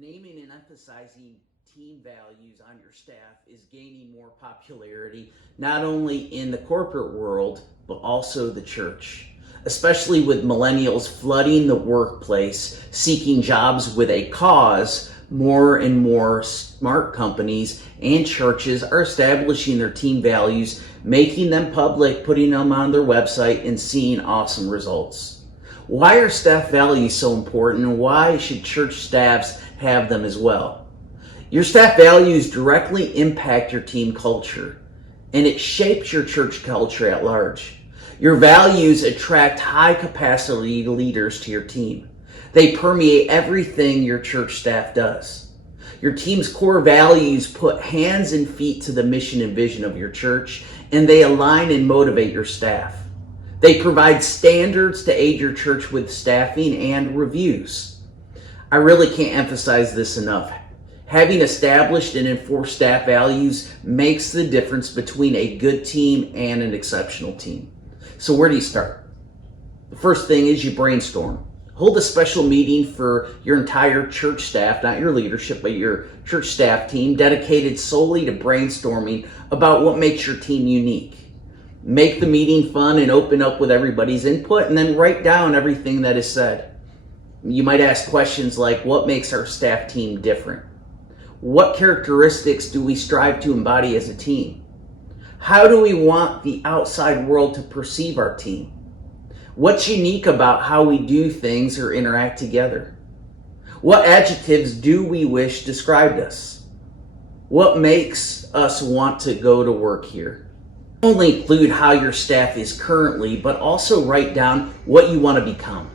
Naming and emphasizing team values on your staff is gaining more popularity, not only in the corporate world, but also the church. Especially with millennials flooding the workplace, seeking jobs with a cause, more and more smart companies and churches are establishing their team values, making them public, putting them on their website, and seeing awesome results. Why are staff values so important, and why should church staffs have them as well? Your staff values directly impact your team culture, and it shapes your church culture at large. Your values attract high capacity leaders to your team. They permeate everything your church staff does. Your team's core values put hands and feet to the mission and vision of your church, and they align and motivate your staff. They provide standards to aid your church with staffing and reviews. I really can't emphasize this enough. Having established and enforced staff values makes the difference between a good team and an exceptional team. So where do you start? The first thing is you brainstorm. Hold a special meeting for your entire church staff, not your leadership, but your church staff team, dedicated solely to brainstorming about what makes your team unique. Make the meeting fun and open up with everybody's input, and then write down everything that is said. You might ask questions like, what makes our staff team different? What characteristics do we strive to embody as a team? How do we want the outside world to perceive our team? What's unique about how we do things or interact together? What adjectives do we wish described us? What makes us want to go to work here? Not only include how your staff is currently, but also write down what you want to become.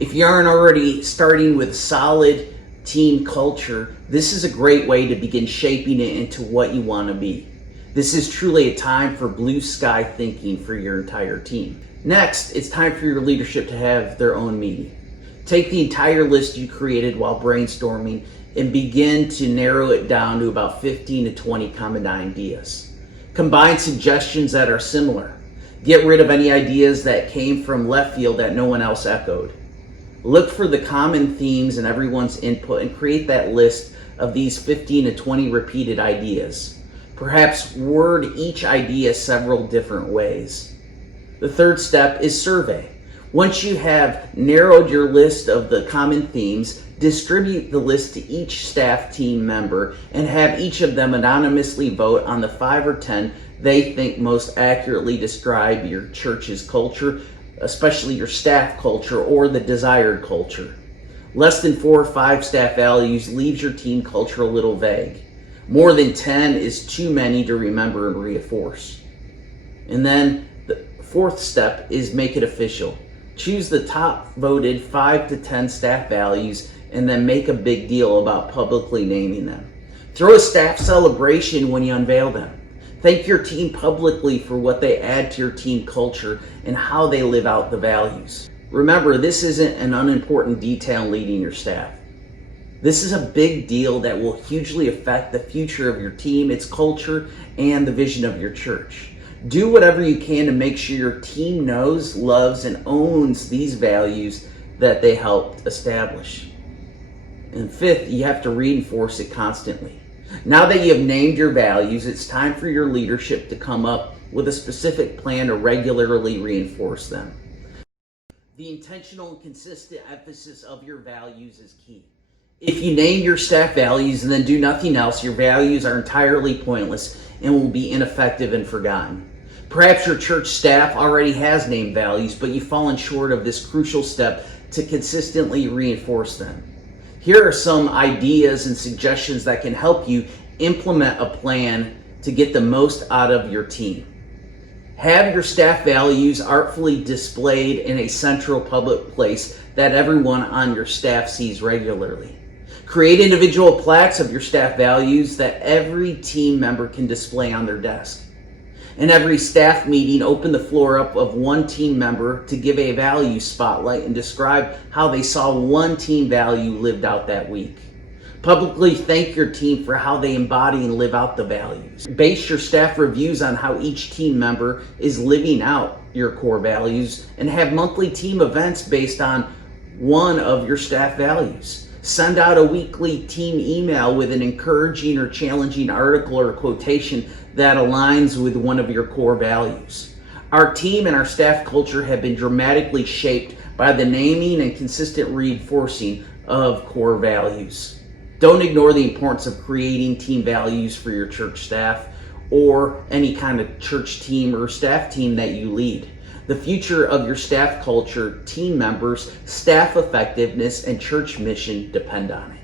If you aren't already starting with solid team culture, this is a great way to begin shaping it into what you want to be. This is truly a time for blue sky thinking for your entire team. Next, it's time for your leadership to have their own meeting. Take the entire list you created while brainstorming and begin to narrow it down to about 15 to 20 common ideas. Combine suggestions that are similar. Get rid of any ideas that came from left field that no one else echoed. Look for the common themes in everyone's input and create that list of these 15 to 20 repeated ideas. Perhaps word each idea several different ways. The third step is survey. Once you have narrowed your list of the common themes, distribute the list to each staff team member and have each of them anonymously vote on the 5 or 10 they think most accurately describe your church's culture, especially your staff culture or the desired culture. Less than 4 or 5 staff values leaves your team culture a little vague. More than 10 is too many to remember and reinforce. And then the fourth step is make it official. Choose the top voted 5 to 10 staff values and then make a big deal about publicly naming them. Throw a staff celebration when you unveil them. Thank your team publicly for what they add to your team culture and how they live out the values. Remember, this isn't an unimportant detail in leading your staff. This is a big deal that will hugely affect the future of your team, its culture, and the vision of your church. Do whatever you can to make sure your team knows, loves, and owns these values that they helped establish. And fifth, you have to reinforce it constantly. Now that you have named your values, it's time for your leadership to come up with a specific plan to regularly reinforce them. The intentional and consistent emphasis of your values is key. If you name your staff values and then do nothing else, your values are entirely pointless and will be ineffective and forgotten. Perhaps your church staff already has named values, but you've fallen short of this crucial step to consistently reinforce them. Here are some ideas and suggestions that can help you implement a plan to get the most out of your team. Have your staff values artfully displayed in a central public place that everyone on your staff sees regularly. Create individual plaques of your staff values that every team member can display on their desk. In every staff meeting, open the floor up of one team member to give a value spotlight and describe how they saw one team value lived out that week. Publicly thank your team for how they embody and live out the values. Base your staff reviews on how each team member is living out your core values, and have monthly team events based on one of your staff values. Send out a weekly team email with an encouraging or challenging article or quotation that aligns with one of your core values. Our team and our staff culture have been dramatically shaped by the naming and consistent reinforcing of core values. Don't ignore the importance of creating team values for your church staff or any kind of church team or staff team that you lead. The future of your staff culture, team members, staff effectiveness, and church mission depend on it.